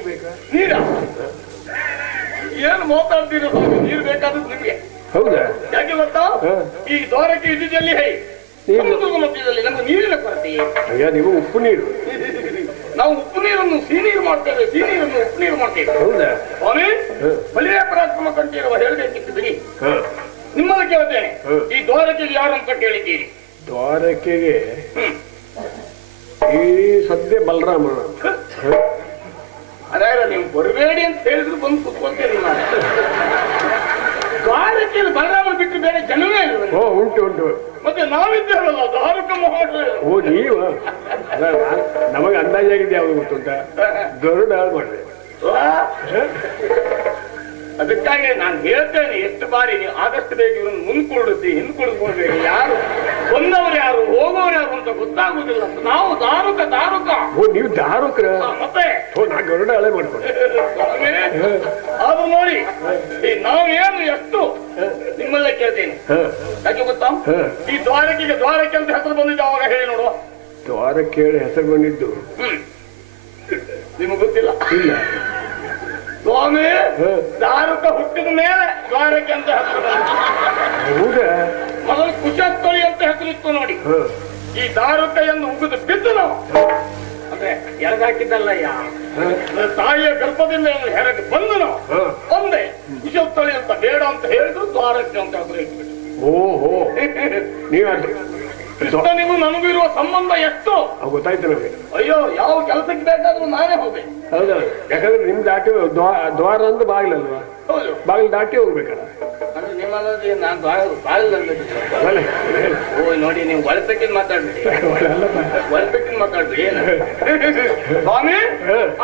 ನೀರು ಬೇಕಾ? ನೀರ ಏನು ಮಾತಾಡ್ತೀರ? ನೀರು ಬೇಕಾದದ್ದು ನಿಮ್ಗೆ. ಹೌದಾ? ಯಾಕೆ ಗೊತ್ತಾ? ಈ ದ್ವಾರಕ್ಕೆ ಇದ್ದಿದ್ದಲ್ಲಿ ಮಧ್ಯದಲ್ಲಿ ನಮ್ಗೆ ನೀರಿನ ಕೊರತೆ. ಅಯ್ಯ, ನೀವು ಉಪ್ಪು ನೀರು, ನಾವು ಉಪ್ಪು ನೀರನ್ನು ಸಿಹಿನೀರು ಮಾಡ್ತೇವೆ, ಸಿಹಿನೀರನ್ನು ಉಪ್ಪು ನೀರು ಮಾಡ್ತೇವೆ. ಹೌದಾ ಸ್ವಾಮಿ, ಬಲಿಯ ಪರಾಕ್ರಮ ಕಂಠೀರವ ಹೇಳಬೇಕಿತ್ತು ಬಿಡಿ. ನಿಮ್ಮನ್ನು ಕೇಳ್ತೇನೆ, ಈ ದ್ವಾರಕೆಗೆ ಯಾರು ಅಂತ ಕೇಳಿದ್ದೀರಿ? ದ್ವಾರಕೆಗೆ ಈ ಸದ್ಯ ಬಲರಾಮ. ಅದಾದ್ರೆ ನೀವು ಬರಬೇಡಿ ಅಂತ ಹೇಳಿದ್ರು ಬಂದು ಕುತ್ಕೊಳ್ತೇನೆ. ನಾನು ದ್ವಾರಕೆಯಲ್ಲಿ ಬಲರಾಮ ಬಿಟ್ಟು ಬೇರೆ ಜನವೇ ಇಲ್ಲ. ಓ, ಉಂಟು ಉಂಟು. ಮತ್ತೆ ನಾವಿದ್ದೇವಲ್ಲ ದ್ವಾರಕ ಮಹೋತ್ಸವ. ಓ, ನೀವು ನಮಗೆ ಅಂದಾಜಾಗಿದೆ ಯಾವ್ದು ಗೊತ್ತುಂಟ? ಗರುಡ ಮಾಡಿದೆ. ಅದಕ್ಕಾಗಿ ನಾನು ಹೇಳ್ತೇನೆ, ಎಷ್ಟು ಬಾರಿ ನೀವು ಆದಷ್ಟು ಬೇಗ ಇವ್ರನ್ನು ಮುಂದ್ಕೊಡುತ್ತೆ, ಹಿಂದ್ಕೊಡ್ಬೇಕು. ಯಾರು ಬಂದವರು ಯಾರು ಹೋಗೋರು ಯಾರು ಅಂತ ಗೊತ್ತಾಗುದಿಲ್ಲ. ನಾವು ದಾರುಕ. ಓ, ನೀವು ದಾರುಕ್ರ? ಮತ್ತೆ ನಾ ಗರುಡ ಹಳೆ ಮಾಡ್ಕೊಂಡೆ. ಆದ್ರೂ ನೋಡಿ, ನಾವೇನು ಎಷ್ಟು ನಿಮ್ಮಲ್ಲೇ ಕೇಳ್ತೇನೆ. ಯಾಕೆ ಗೊತ್ತಾ? ಈ ದ್ವಾರಕ್ಕೆ ಅಂತ ಹೆಸರು ಬಂದಿದ್ದು ಅವಾಗ ಹೇಳಿ ನೋಡುವ. ದ್ವಾರಕ್ಕೆ ಹೇಳಿ ಹೆಸರು ಬಂದಿದ್ದು ನಿಮಗೆ ಗೊತ್ತಿಲ್ಲ? ಇಲ್ಲ ಸ್ವಾಮಿ, ದಾರುಕ ಹುಟ್ಟಿದ ಮೇಲೆ ದ್ವಾರಕ್ಕೆ ಅಂತ ಹೆಸರು ಬಂದಿತ್ತು. ಹೌದಾ? ಮೊದಲು ಕುಶಸ್ಥಳಿ ಅಂತ ಹೆಸರಿತ್ತು ನೋಡಿ. ಈ ದಾರುಕ ಎಂದು ಉಗಿದು ಬಿದ್ದು ನಾವು ಅಂದ್ರೆ ಎಳೆದಾಕಿದ್ದಲ್ಲಯ್ಯ, ತಾಯಿಯ ಗರ್ಭದಿಂದ ಹೆರಗೆ ಬಂದು ನಾವು ಒಂದೇ ಕುಶಸ್ಥಳಿ ಅಂತ ಬೇಡ ಅಂತ ಹೇಳಿದ್ರು ದ್ವಾರಕ್ಕೆ ಅಂತ ಹೆಸರು ಇಟ್ಬಿಟ್ಟು. ಓಹೋ, ನೀವಾದ್ರು ಕೃಷ್ಣನಿಗೂ ನನಗೂ ಇರುವ ಸಂಬಂಧ ಎಷ್ಟು ಗೊತ್ತಾಯ್ತು ನಮಗೆ. ಅಯ್ಯೋ, ಯಾವ ಕೆಲಸಕ್ಕೆ ಬೇಕಾದ್ರೂ ನಾನೇ ಹೋಗ್ಬೇಕು. ಹೌದಾ? ಯಾಕಂದ್ರೆ ನಿಮ್ ದಾಟಿ ದ್ವಾರ ಅಂದ್ರೆ ಬಾಗಿಲಲ್ವಾ? ಹೌದು, ಬಾಗಿಲು ದಾಟಿ ಹೋಗ್ಬೇಕಲ್ಲ. ಅಂದ್ರೆ ನಿಮ್ಮಲ್ಲಿ ನಾನು ಬಾಗಿಲಲ್ಲಿ. ಓ, ನೋಡಿ, ನೀವು ಒಳಪೆಟ್ಟಿನ ಮಾತಾಡ್ಬಿಡಿ, ಒಳಪೆಟ್ಟಿನ ಮಾತಾಡ್ಬಿಡಿ. ಸ್ವಾಮಿ,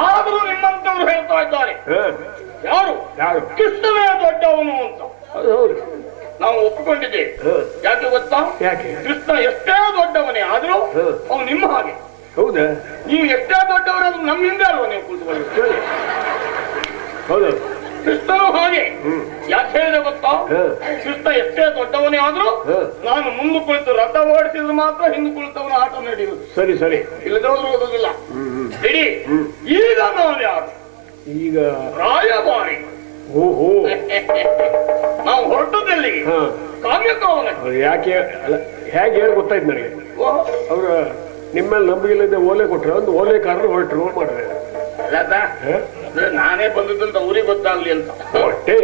ಆದರೂ ನಿಮ್ಮಂತವ್ರು ಹೇಳ್ತಾ ಇದ್ದಾರೆ, ಯಾರು ಕೃಷ್ಣನೇ ದೊಡ್ಡವನು ಅಂತ. ಹೌದು, ನಾವು ಒಪ್ಪಿಕೊಂಡಿದ್ದೇವೆ. ಯಾಕೆ ಗೊತ್ತಾ? ಯಾಕೆ? ಕೃಷ್ಣ ಎಷ್ಟೇ ದೊಡ್ಡವನೇ ಆದ್ರೂ ಅವನು ನಿಮ್ಮ ಹಾಗೆ. ಹೌದಾ? ನೀವು ಎಷ್ಟೇ ದೊಡ್ಡವರಾದ್ರೂ ನಮ್ಮ ಹಿಂದೆ ಅಲ್ವಾ ನೀವು ಕೂತ್ಕೊಳ್ಳಿ. ಹೌದು, ಕೃಷ್ಣನು ಹಾಗೆ. ಯಾಕೆ ಹೇಳಿದೆ ಗೊತ್ತಾ? ಕೃಷ್ಣ ಎಷ್ಟೇ ದೊಡ್ಡವನೇ ಆದ್ರೂ ನಾನು ಮುಂದೆ ಕುಳಿತು ರಥ ಓಡಿಸಿದ್ರು ಮಾತ್ರ ಹಿಂದೆ ಕುಳಿತವನ ಆಟ ನಡೆಯುವುದು. ಸರಿ ಸರಿ, ಇಲ್ಲದವ್ರು ಓದೋದಿಲ್ಲ. ಇಡೀ ಈಗ ನಾವು ಯಾರು? ಈಗ ರಾಯಭಾರಿ. ಓಹೋ, ನಾವು ಹೊರಟದಲ್ಲಿಗೆ ಕಾಮ್ಯಕವನ. ಯಾಕೆ ಅಲ್ಲ, ಹೇಗೆ ಹೇಳಿ ಗೊತ್ತಾಯ್ತು ನನಗೆ. ಅವ್ರ ನಿಮ್ಮೇಲೆ ನಂಬಿಕೆ ಓಲೆ ಕೊಟ್ರೆ ಒಂದು ಓಲೆಕಾರರು ಹೊರಟರು ಮಾಡಿದೆ. ನಾನೇ ಬಂದದಂತ ಊರಿಗೆ ಗೊತ್ತಾಗ್ಲಿ ಅಂತ. ಹೊಟ್ಟೆ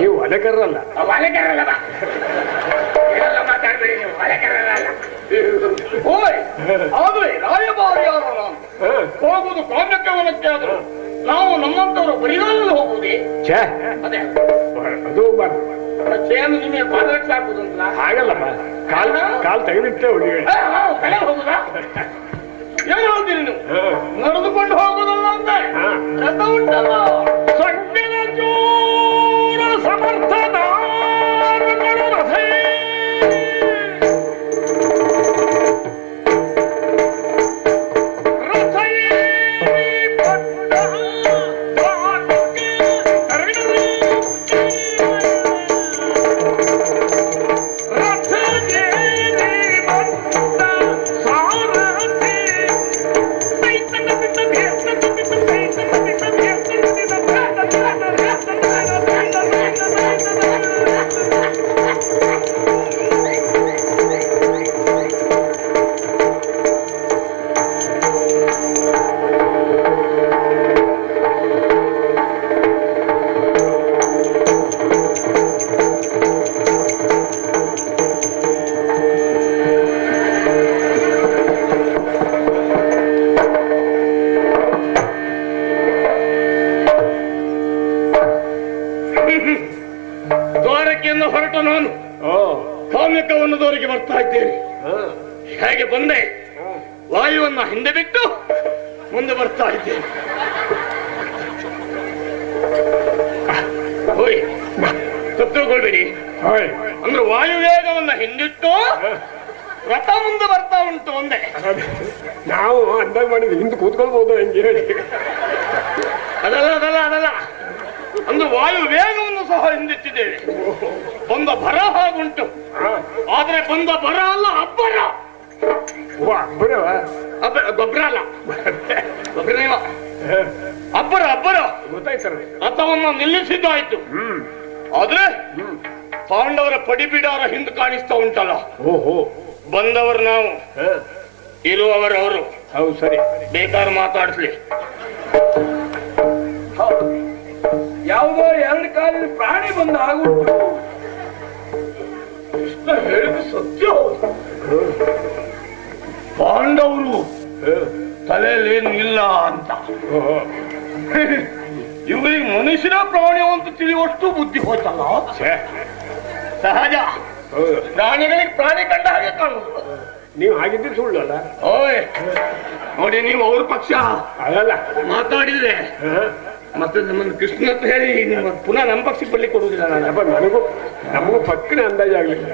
ನೀವು ಒಲೆಕಾರರಲ್ಲ. ಮಾತಾಡ್ಬೇಡಿ ನೀವು, ಆದ್ರೆ ರಾಯಭಾರಿ ಯಾರು? ನಾನು ಹೋಗುದು ಕಾಮ್ಯಕವನಕ್ಕೆ ಆದ್ರು ನಾವು ನಮ್ಮಂತವರು ಬರಿಗಾಲಲ್ಲಿ ಹೋಗುವುದೇ? ಅದೇ ಅದು ಹೋಗ್ಬಾರ್ದು. ಚೇನು ನಿಮಗೆ ಪಾದರಕ್ಷೆ ಹಾಕುದಂತ ಹಾಗಲ್ಲಮ್ಮ, ಕಾಲ್ ತೆಗೆದಿಟ್ಟೆ ಹೋಗಿ ಕಡೆ ಹೋಗುದಾ? ಏನು ಹೇಳ್ತೀರಿ ನೀವು? ನಡೆದುಕೊಂಡು ಹೋಗುದಲ್ಲ ಅಂತ ರಥ ಉಂಟಲ್ಲ, ಸಜ್ಜನ ಚೂರ ಸಮರ್ಥದ ದ್ವಾರಕೆಯನ್ನು ಹೊರಟು ನಾನು ಕಾಮ್ಯಕವನ್ನದವರಿಗೆ ಬರ್ತಾ ಇದ್ದೇನೆ. ಹೇಗೆ ಬಂದೆ? ವಾಯುವನ್ನ ಹಿಂದೆ ಬಿಟ್ಟು ಮುಂದೆ ಬರ್ತಾ ಇದ್ದೇನೆ. ತಪ್ಪುಕೊಳ್ಬೇಡಿ, ಅಂದ್ರೆ ವಾಯುವೇಗವನ್ನ ಹಿಂದಿಟ್ಟು ರಥ ಮುಂದೆ ಬರ್ತಾ ಉಂಟು ಒಂದೇ. ನಾವು ಅಂದಾಗ ಮಾಡಿದ್ವಿ, ಹಿಂದೆ ಕೂತ್ಕೊಳ್ಬಹುದು ಹೆಂಗೆ ಹೇಳಿ. ಅದಲ್ಲ ಅಂದ್ರೆ ವಾಯು ವೇಗವನ್ನು ಸಹ ಹಿಂದಿಟ್ಟಿದ್ದೇವೆ. ಬಂದ ಬರ ಹಾಗುಂಟು, ಆದ್ರೆ ಬಂದ ಬರ ಅಲ್ಲ, ಅಬ್ಬರ. ಗೊಬ್ಬರ ಅಲ್ಲ, ಗೊಬ್ಬರ ನೀವು ಅಬ್ಬರ ಗೊತ್ತಾಯ್ತಾರ ರಥವನ್ನ ನಿಲ್ಲಿಸಿದ್ದಾಯ್ತು. ಆದ್ರೆ ಪಾಂಡವರ ಪಡಿಬಿಡಾರ ಹಿಂದೆ ಕಾಣಿಸ್ತಾ ಉಂಟಲ್ಲ. ಓಹೋ, ಬಂದವರು ನಾವು, ಇರುವವರು ಅವರು. ಹೌದು, ಸರಿ. ಬೇಕಾದ್ರೆ ಮಾತಾಡಿಸ್ಲಿ. ಯಾವುದೋ ಎರಡು ಕಾಲಿನ ಪ್ರಾಣಿ ಬಂದ ಆಗುಂಟು. ಕೃಷ್ಣ ಹೇಳಿದ ಸತ್ಯ. ಪಾಂಡವರು ತಲೆಯಲ್ಲೇನು ಇಲ್ಲ ಅಂತ. ಇವರಿಗೆ ಮನುಷ್ಯನ ಪ್ರಾಣಿ ಅಂತ ತಿಳಿಯುವಷ್ಟು ಬುದ್ಧಿ ಹೋಯ್ತಲ್ಲ. ಸಹಜ, ಪ್ರಾಣಿಗಳಿಗೆ ಪ್ರಾಣಿ ಕಂಡ ಹಾಗೆ ಕಾಣುದು. ನೀವು ಹಾಗಿದ್ರೆ ಸುಳ್ಳಲ್ಲ. ಓಯ್ ನೋಡಿ, ನೀವು ಅವ್ರ ಪಕ್ಷ ಅಲ್ಲಲ್ಲ ಮಾತಾಡಿದ್ರೆ ಮತ್ತೆ ನಮ್ಮನ್ನು ಕೃಷ್ಣ ಅಂತ ಹೇಳಿ ನಿಮ್ಮ ಪುನಃ ನಮ್ಮ ಪಕ್ಷಕ್ಕೆ ಬರ್ಲಿಕ್ಕೆ ಕೊಡುವುದಿಲ್ಲ. ನಾನು ನಮಗೂ ಪಕ್ಕನೆ ಅಂದಾಜಾಗ್ಲಿಲ್ಲ.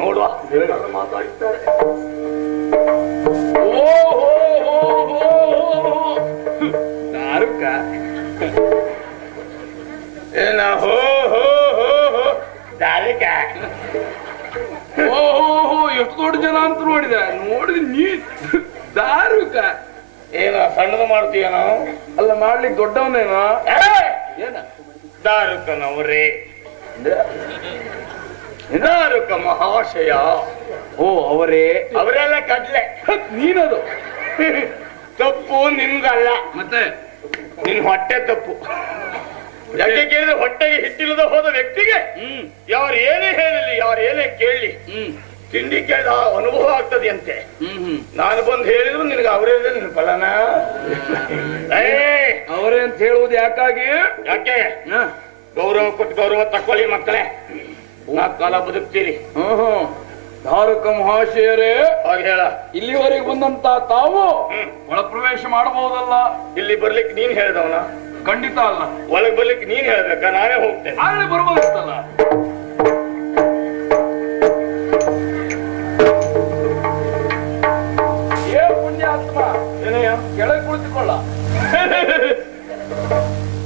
ನೋಡುವ ಮಾತಾಡಿದ್ದಾರೆ. ನಾರುಕ ಏನ ಹೋ ಹೋ ಹೋ ಹೋ ದಾರಿಕ. ಓಹೋ, ಎಷ್ಟು ದೊಡ್ಡ ಜನ ಅಂತ ನೋಡಿದ ನೀ ದಾರುಕ. ಏನ ಸಣ್ಣದು ಮಾಡ್ತೀಯ ನಾವು? ಅಲ್ಲ, ಮಾಡ್ಲಿಕ್ಕೆ ದೊಡ್ಡವನೇನೋ. ಏನ ದಾರುಕನವರೇ, ದಾರುಕ ಮಹಾಶಯ. ಓ, ಅವರೆಲ್ಲ ಕಡ್ಲೆ. ನೀನದು ತಪ್ಪು ನಿಮ್ಗಲ್ಲ, ಮತ್ತೆ ನಿನ್ ಹೊಟ್ಟೆ ತಪ್ಪು. ಯಾಕೆ ಕೇಳಿದ್ರೆ ಹೊಟ್ಟೆಗೆ ಹಿಟ್ಟಿಲ್ಲದ ಹೋದ ವ್ಯಕ್ತಿಗೆ ಯಾರು ಏನೇ ಹೇಳಲಿ, ಯಾರು ಏನೇ ಕೇಳಲಿ, ತಿಂಡಿ ಕೇಳಿದ ಅನುಭವ ಆಗ್ತದೆ ಅಂತೆ. ನಾನು ಬಂದು ಹೇಳಿದ್ರು ನಿನಗೆ ಅವರೇ ನಿನ್ ಫಲನ. ಅವರೇ ಅಂತ ಹೇಳುವುದು ಯಾಕಾಗಿ? ಯಾಕೆ? ಗೌರವ ಕೊಟ್ಟು ಗೌರವ ತಕೊಳ್ಳಿ ಮಕ್ಕಳೇ. ನಾಲ್ಕು ಕಾಲ ಬದುಕ್ತೀರಿ. ಧಾರಕ ಮಹಾಶಯರೇ, ಹಾಗೆ ಹೇಳ. ಇಲ್ಲಿವರೆಗೆ ಬಂದಂತ ತಾವು ಒಳ ಪ್ರವೇಶ ಮಾಡಬಹುದಲ್ಲ? ಇಲ್ಲಿ ಬರ್ಲಿಕ್ಕೆ ನೀನ್ ಹೇಳ್ದವನ? ಖಂಡಿತ ಅಲ್ಲ. ಒಳಗ್ ಬರ್ಲಿಕ್ಕೆ ನೀನ್ ಹೇಳ್ಬೇಕಾ? ನಾನೇ ಹೋಗ್ತೇನೆ. ಅಲ್ಲಿ ಬರ್ಬೋದಿತ್ತಲ್ಲ. ಏ ಪುಣ್ಯಾತ್ಮ, ಕೆಳಗೆ ಕುಳಿತುಕೊಳ್ಳ.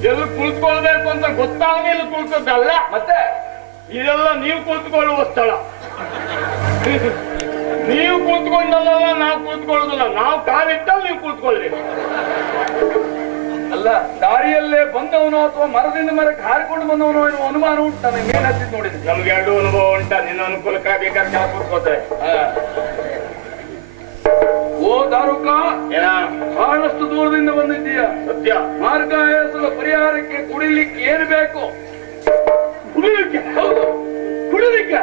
ಎಲ್ಲಿ ಕುಳಿತುಕೊಳ್ಬೇಕು ಅಂತ ಗೊತ್ತಾಗಲಿಲ್ಲ ಕುಳಿತದ್ದಲ್ಲ. ಮತ್ತೆ ಇದೆಲ್ಲ ನೀವು ಕುಳಿತುಕೊಳ್ಳುವ ಸ್ಥಳ. ನೀವು ಕುಳಿತುಕೊಂಡಲ್ಲ, ನಾವು ಕುಳಿತುಕೊಳ್ಳೋದಿಲ್ಲ. ನಾವು ಕಾಲಿಟ್ಟಲ್ಲಿ ನೀವು ಕುಳಿತುಕೊಳ್ಳಿ. ಅಲ್ಲ, ದಾರಿಯಲ್ಲೇ ಬಂದವನು ಅಥವಾ ಮರದಿಂದ ಮರಕ್ಕೆ ಹಾರಿಕೊಂಡು ಬಂದವನು ಎನ್ನುವ ಅನುಮಾನ ಉಂಟು. ನನಗೆ ಮೇಲ್ ಹತ್ತಿದ್ ನೋಡಿದ್ರೆ ನಮ್ಗೆ ಎರಡು ಅನುಭವ ಉಂಟ. ನಿನ್ನ ಅನುಕೂಲಕ್ಕೆ ಬೇಕಾದ್ರೆ ಕೆಲಸ ಕೂತ್ಕೋತಾರೆ. ಓ ದಾರುಕ, ಏನ ಬಹಳಷ್ಟು ದೂರದಿಂದ ಬಂದಿದ್ದೀಯ. ಸತ್ಯ. ಮಾರ್ಗಾಯಾಸದ ಪರಿಹಾರಕ್ಕೆ ಕುಡಿಲಿಕ್ಕೆ ಏನು ಬೇಕು? ಕುಡಿಲಿಕ್ಕೆ? ಹೌದು, ಕುಡಿಲಿಕ್ಕೆ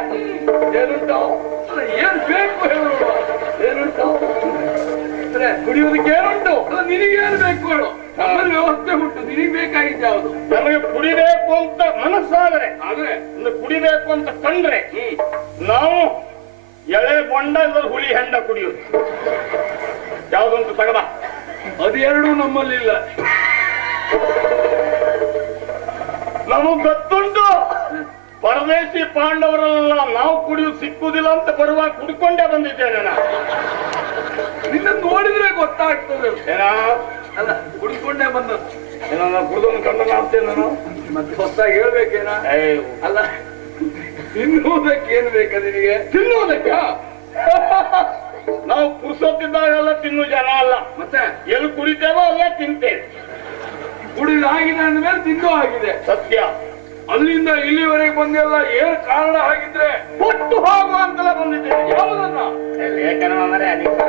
ಏನುಂಟು? ಅಲ್ಲ, ಏನ್ ಬೇಕು ಹೇಳು. ಏನುಂಟು? ಕುಡಿಯೋದಕ್ಕೆ ಏನುಂಟು? ಅಲ್ಲ, ನಿನಗೇನು ಬೇಕು ಹೇಳು. ನಮ್ಮಲ್ಲಿ ವ್ಯವಸ್ಥೆ ಉಂಟು. ನಿನಗೆ ಬೇಕಾಗಿದ್ದು ಯಾವುದು? ನಮಗೆ ಕುಡಿಬೇಕು ಅಂತ ಮನಸ್ಸಾದರೆ, ಆದ್ರೆ ಕುಡಿಬೇಕು ಅಂತ ಕಂಡ್ರೆ ನಾವು ಎಳೆ ಬೊಂಡ ಇಲ್ಲದ ಹುಳಿ ಹೆಂಡ ಕುಡಿಯುದು. ಯಾವ್ದಂತ ತಗದ? ಅದೆರಡು ನಮ್ಮಲ್ಲಿಲ್ಲ. ನಮಗ್ ಗೊತ್ತುಂಟು. ಪರದೇಶಿ ಪಾಂಡವರೆಲ್ಲ ನಾವು ಕುಡಿಯುವುದು ಸಿಕ್ಕುದಿಲ್ಲ ಅಂತ ಬರುವಾಗ ಕುಡ್ಕೊಂಡೇ ಬಂದಿದ್ದೇನೆ ನಾನು. ನಿನ್ನ ನೋಡಿದ್ರೆ ಗೊತ್ತಾಗ್ತದೆ. ಏನ ಅಲ್ಲ, ಕುಡ್ಕೊಂಡೇ ಬಂದದ್ದು. ಏನೋ ನಾವು ಕುಡಿದೊಂದು ಕಂಡು ಮಾಡ್ತೇನೆ ನಾನು. ಮತ್ತೆ ಹೊಸದಾಗಿ ಹೇಳ್ಬೇಕೇನ? ಅಲ್ಲ, ತಿನ್ನುವುದಕ್ಕೆ ಏನು ಬೇಕಾ ನಿನಗೆ? ತಿನ್ನುವುದಕ್ಕೆ ನಾವು ಪುರುಸೊತ್ತಿದ್ದಾಗೆಲ್ಲ ತಿನ್ನು ಜನ ಅಲ್ಲ. ಮತ್ತೆ ಎಲ್ಲಿ ಕುಡಿತೇವೋ ಅಲ್ಲೇ ತಿಂತೇವೆ. ಕುಡಿದಾಗಿದೆ ಅಂದ್ಮೇಲೆ ತಿನ್ನೋ ಆಗಿದೆ. ಸತ್ಯ. ಅಲ್ಲಿಂದ ಇಲ್ಲಿವರೆಗೆ ಬಂದೆಲ್ಲ ಏನ್ ಕಾರಣ ಆಗಿದ್ರೆ ಕೊಟ್ಟು ಹೋಗುವ ಅಂತಲೇ ಬಂದಿದ್ದೇನೆ. ಯಾವುದನ್ನ? ಲೇಖನ ಮರೆ ಅಧಿಕಾರ